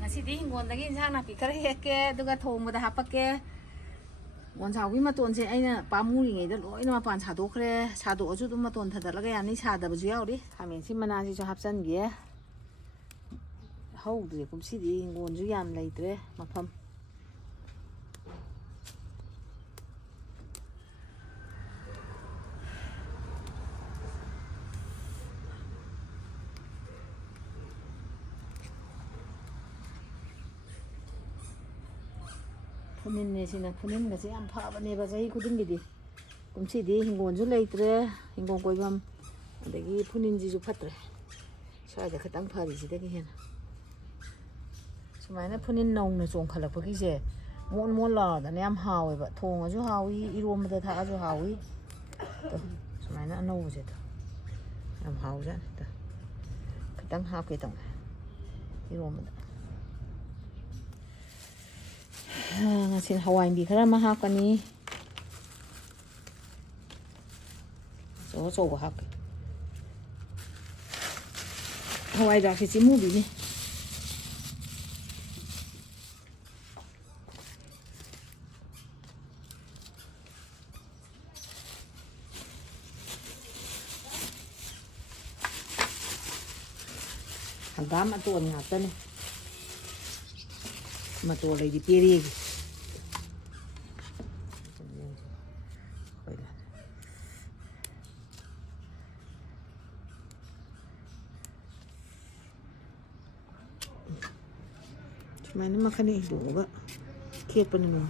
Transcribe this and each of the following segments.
ngasidi hingondagi insang napi khara heke aduga thongbada hapake 원사위 마톤세 아이나 빠무링에다 로이나 마판 사도크래 사도 어주도 마톤 타달라가 야니 사다부지야 우리 하면시 만나지 좀 합산기에 하우드에 곰시디 인곤주 얌 레이드레 마팜 푸닌네시나 푸닌가지 안 파바네바 자이 구등기디 곰치디 흰곤주 레이트레 흰곤 고이밤 어데기 푸닌지주 파트레 샤이다 그땅 파리지 되게 해나 수마이나 푸닌 농네 좀 칼라버기제 몬몬라다네 ям 하오이바 통아주 하오이 이로마다 다아주 하오이 또 수마이나 안오부제도 ям 하오잖아 또 그땅 하게 동 이로마다 ngasin hawaii khara ma hakani so hak hawaii da si mu bi ni hangam atun ngatan mato lay di piri cuma ini makan itu enggak kiat penuh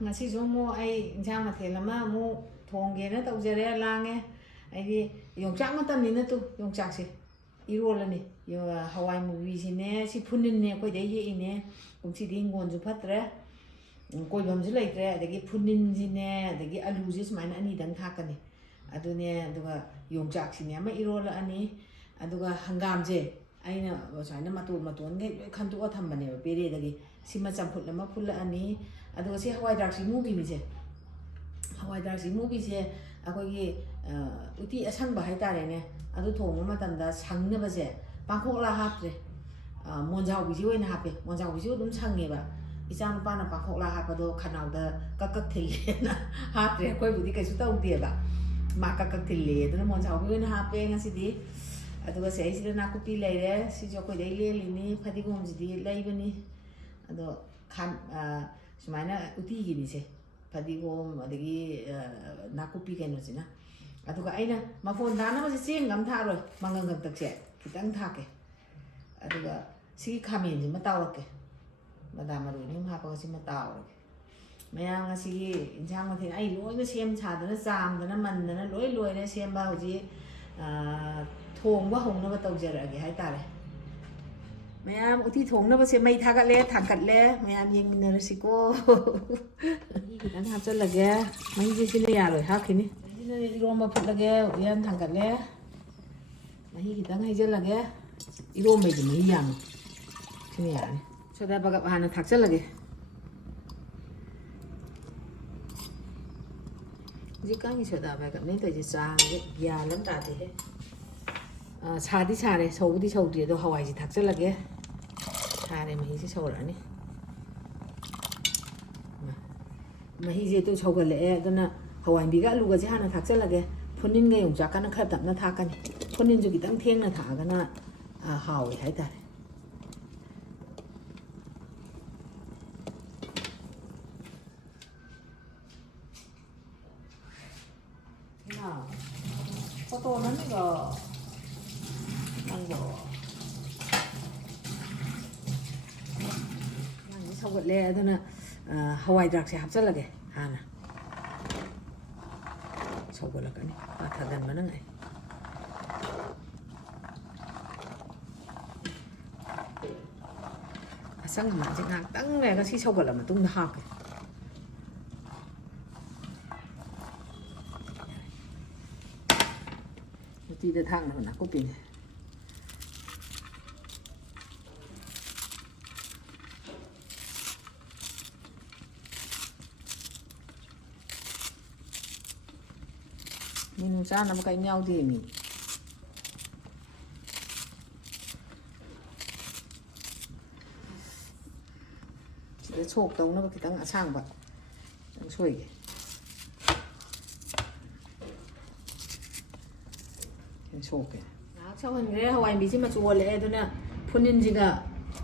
ngasi zomo ai insang mathel ama mu thongge na taujare lange ai di yongchak matam ni na tu yongchak se irol ani yo hawai movie sine si phunin ne koi dei hi ne kumsi ding gon ju phatre koi bam ju leitre adagi phunin jine adagi alu ji smaina ani dang thakani adune aduga yongchak sine ama irol ani aduga hangam je aina saina maton ge khantu a thambane pere dagi sima champhut lama phula ani aduga si hawai darsi movie ni je hawai darsi movie je akogi uti ashngba hai tare ne adu thongma matamda sangnaba je Pangkhokla hapre monjau bi ji oina hape monjau bi ji dum sangne ba ichang pa na Pangkhokla hapado khanauda kakak thille na hapre koi budi kaisu taude ba ma kakak thille aduna monjau bi oina hape ngasi di aduga sei sida nakupi leire si jo koi dei le lini phadigom ji di leibani ado khan sumaina uti gi ni se phadigom adagi nakupi kaino sina aduga aina mafon dana ma cheng gam tha roi mangang gam tak che kitang tha ke aduga si khamen ji ma tawrake madam maru ni ma pa si ma tawrake mayang ngasi injang ma thin ai loi na sem cha dana jam dana man dana loi na sem ba hoji thong ba hong na ba tawjarage hai tare mayam uti thong na ba se mai thagat le thangkat le mayam yeng minarasiko kitang hapchal lage mai ji sine ya loi hakhini iromba phutlage yan thangkat le mahi kitang haijal lage iromba ji mahi yam sine ya ne soda baga hana thakchal lage ji kang soda baga ne to ji chang ge ya lam ta de 사디 사래 서우디 서우디에도 하와이지 닭살라게 사래 마히지 서울아니 마히지 또 서글래 그나 하와이비가 루가지 하나 닭살라게 폰닌게 용작가는 칼답나 타까니 폰닌 저기 땅 탱나 타가나 하와이 하이다래 나 포토는 이거 서글 le aduna hawai drak se hapchalage hana sogolakani pathadan manangai asang ma je ngak tang le ga si sogol ma tung da hak 우티다 탕는 나코피네. Minu sana makai nhau đi mi. Chỉ để chộp tông nó cái tăng ashngba, tăng xuôi kì. Chộp kì. Sau hơn cái Hawaii bị chứ mà chua lẽ thôi nè, phun in gì cả,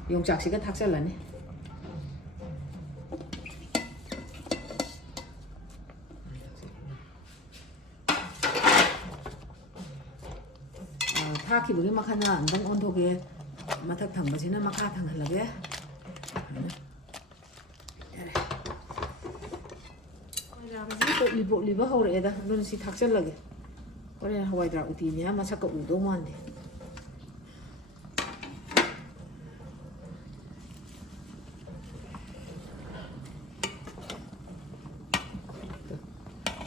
dùng chạc xí cái thắc ra lần này. 타키부기 막 하나 안동 온도계 마탁 담바지나 막 하탕 하려게 또 리버 하우래다 너는 시 탁절라게 그래 하와이드라 우티냐 마사카 우도만데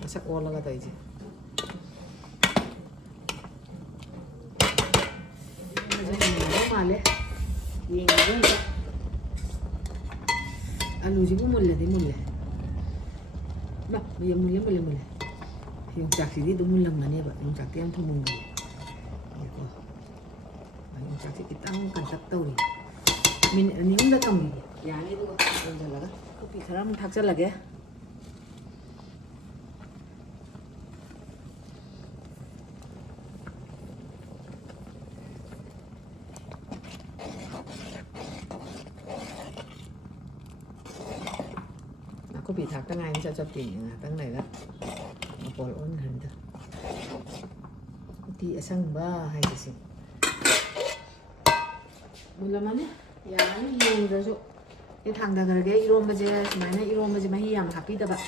마사카 올라가다 이제 Male, yang ini alu juga mulai deh mulai, bah, dia mulai, yang cakap itu mulai mana bah, yang cakap yang thumung gaya, gitu, yang cakap kita angkat tak tahu ni, ini udah kamu, ya ini tu, yang jalan, kopi sekarang tak jalan lagi. Bị thạc tăng này cho tiền tăng này đó bỏ ổn hơn đó thì ashngba hay cái gì mình làm gì ya ini rồi số cái thằng đó cái iron bây giờ mà này iron bây giờ mahi làm happy đó bạn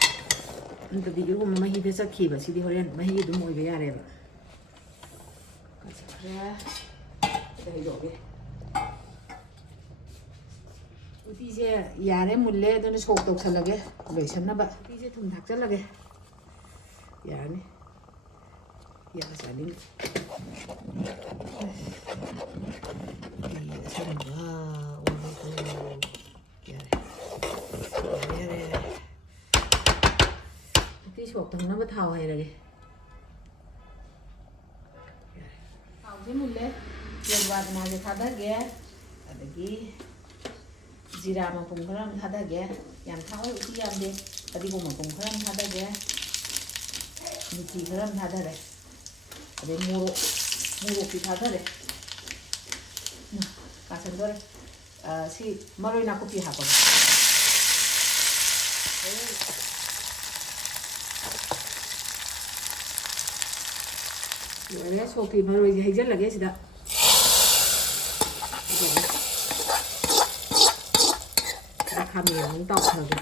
anh tự đi iron mà mahi để sao khi bạn chỉ đi hồi mahi đúng mọi việc rồi bạn cái ra đây rồi 이제 야래 물레도 속독 살라게 로이셨나 봐. 이제 좀 닥살라게. 야네. 야가 살린. 이 사람과 오늘도 야래. 야래. 이 속독 너무 타워 해라게. 야래. 아우지 물레. 열바드 나게 타다게. 아다기 Zira mà cùng khám thà đây ghé, yam tháo cái uti yam đi, ta đi cùng mà cùng khám thà đây ghé, mì chỉ khám thà đây này, để mua cái thà đây này, cá chân đó này, si maroi na kopi hả con, rồi đấy, số kỳ maroi gì hay rất là ghê gì đó. Kami yang tahu lagi.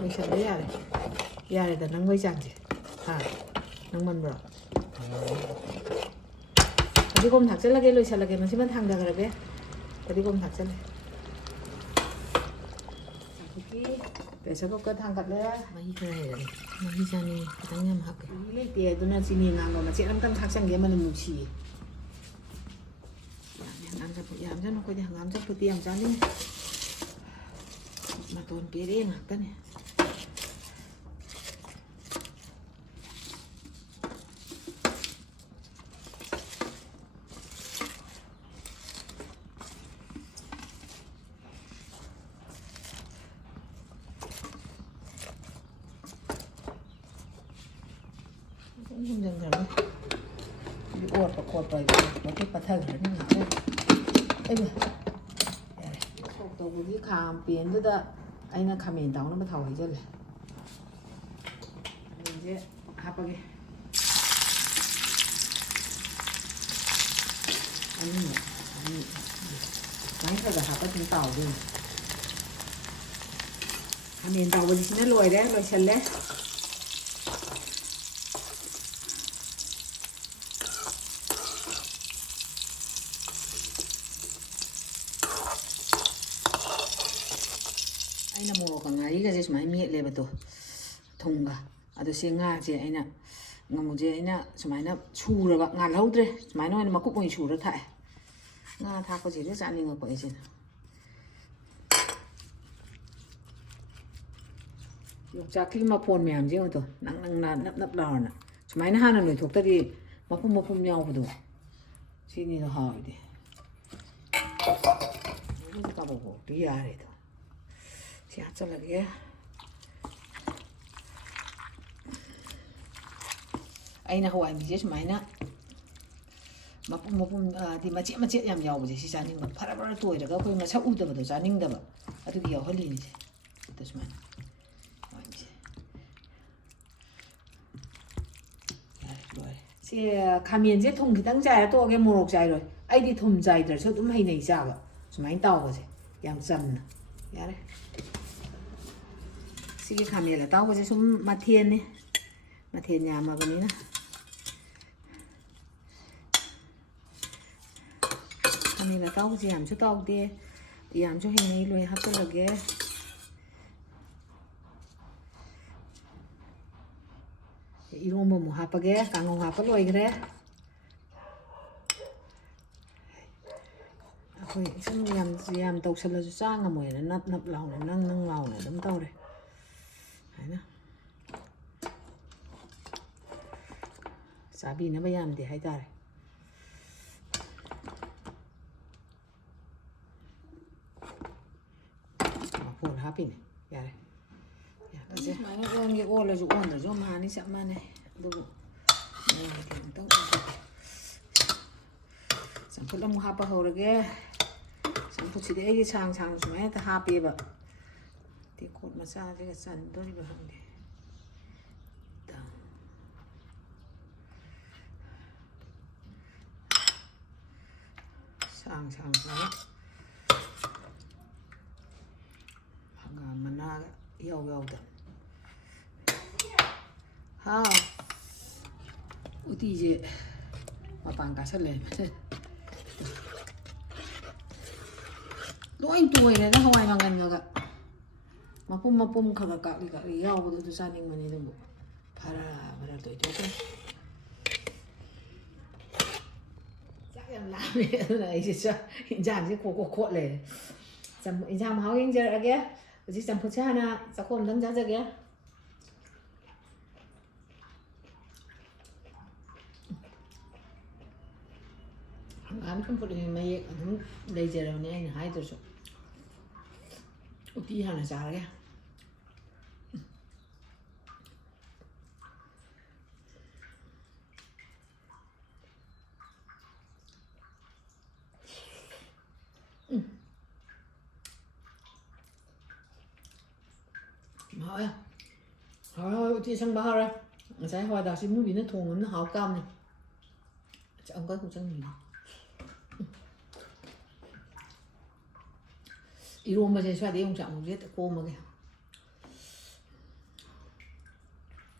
Bây giờ đấy à, giờ này đang quay chẳng chứ, đang mần bro. Tadi kom thak lagi, lo isa lagi masih thang dah kerja. Tadi kom thak lagi. Besok kau tangkap lah. Mahi kaya, mahi jani, kita nyam hak. Ini dia tu nanti ni nanggo macam nam kan thak sang dia mana muci. Ya, nam jatuh, ya, macam nak kau jangan nam jatuh tiang jani. Maton piring kan ya. Không dừng rồi đi quật rồi một cái bát thơm nữa nè ê mày tôi vừa đi khám biến rồi đó anh là khám hiện đóng nó mới thầu hết rồi 이제 하박에 아니 많이가 하박 좀 따오고 하면 따오고 지나 로이래 로이샬래 sumain metleba to thonga ado se nga je aina ngamuje aina sumaina churaba nga laudre sumaina oina makup oi chura thae nga tha ko je sa ninga ko ejin yongchak ki ma phon myam je to nang nap launa sumaina hana loi thok tadi mapum yaw bdo sini no haide ka bo riare to sia chalage aina hawai mi je sumaina mapum di macet yam yaw bje si saning ba phara toiraga khoi ma sa udaba do saning daba adu yaw hali ni je to sumaina 세 가면제 통기당 자야 또 오게 모록 자이로 아이디 톰 자이들 저 좀 해내 자가 좀 많이 따오거지 양쌈나 야래 시게 가면에 따오거지 좀 마티엔네 마티엔냐 아마 보니나 가면에 따오거지 암초 따오대 이 암초 해내 일로에 합들어게 이런 뭐 하빠게 강호 하빠 로이 그래 아코이 좀 떡살러서 짱아 뭐야 납 라오네 낭 라오네 좀 떠오래 하이나 사비나 바얌데 하이다래 폰 하피네 야래 이제 많이 오는 게 올라주 온다 좀 많이 잡만해 누구 또 sampai lemu hapa horge sampai sini aja sang semua itu happy ba tikut masa aja kesan tuh di bawah deh sang semua agak mana yaw dah ha UTTI mà Pangkhokla lên lỗi anh tuổi này nó không ai mà gần được ạ mà pum khạc đi nhau của tôi gia đình mình đi para tuổi trước chắc em làm cái này chứ sao hình dạng chứ cô này chẳng hình dạng mà háo anh chơi kia chỉ chẳng phụ cha na sao không đăng giá kia 안 컴포트는 매 레이저로네 하이드죠. 어디 하나 잘게. 뭐야? 어디 상바하래? saya hỏi đạo sĩ mũi nó thùng nó hào cam này. Ông có không chẳng gì. 이런 맛에 쏴 내용 잘 모르겠다 고마게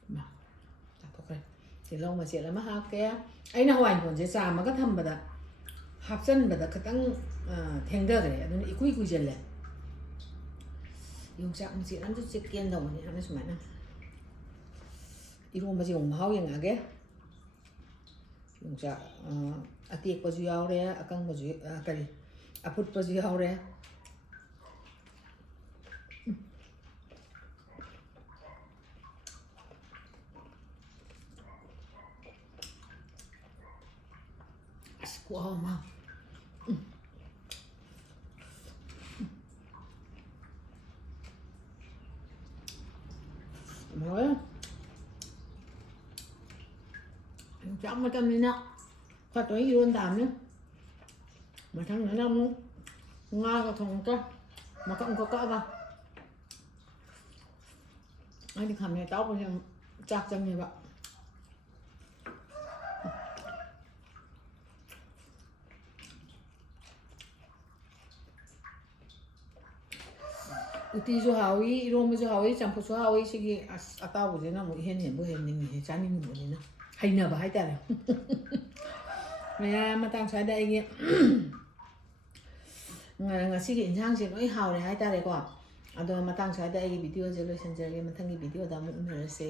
mà thật rồi thì lâu mà sẽ là mất cái ấy nào hoài còn sẽ sao mà cái thầm bật học sinh bật cái tăng thành đơ cái này nó quý chân lệ dùng chạm sẽ làm cho chết kiên đầu này nó sủng nè 이런 맛이 엄마하고 양하게 dùng chạm tiệc bao nhiêu đấy akan bao nhiêu cái aput bao nhiêu đấy wow mà nói chẳng mà tâm đi nè phát tới luôn tạm nữa mà thằng nữa năm nga có thằng cơ mà không có cỡ vào anh đi làm này tao bây giờ chắc chắn như vậy UTTI số hawi, Irom số hawi, chẳng có số hawi thì cái tao của nó một hiện mình chán đi một này hay nở bà hay ta này mà tao sai đây kia ngài sĩ kiện sang chỉ nói hào này hay ta này quả ꯑꯗꯣ ꯃꯇꯥꯡ ꯁ꯭ꯋꯥꯏꯗ ꯑꯩꯒꯤ ꯚꯤꯗꯤꯑꯣꯁꯦ ꯂꯣꯏꯁꯤꯟꯖꯔꯒꯦ ꯃꯊꯪꯒꯤ ꯚꯤꯗꯤꯑꯣꯗ ꯑꯃꯨꯛ ꯎꯅꯔꯁꯦ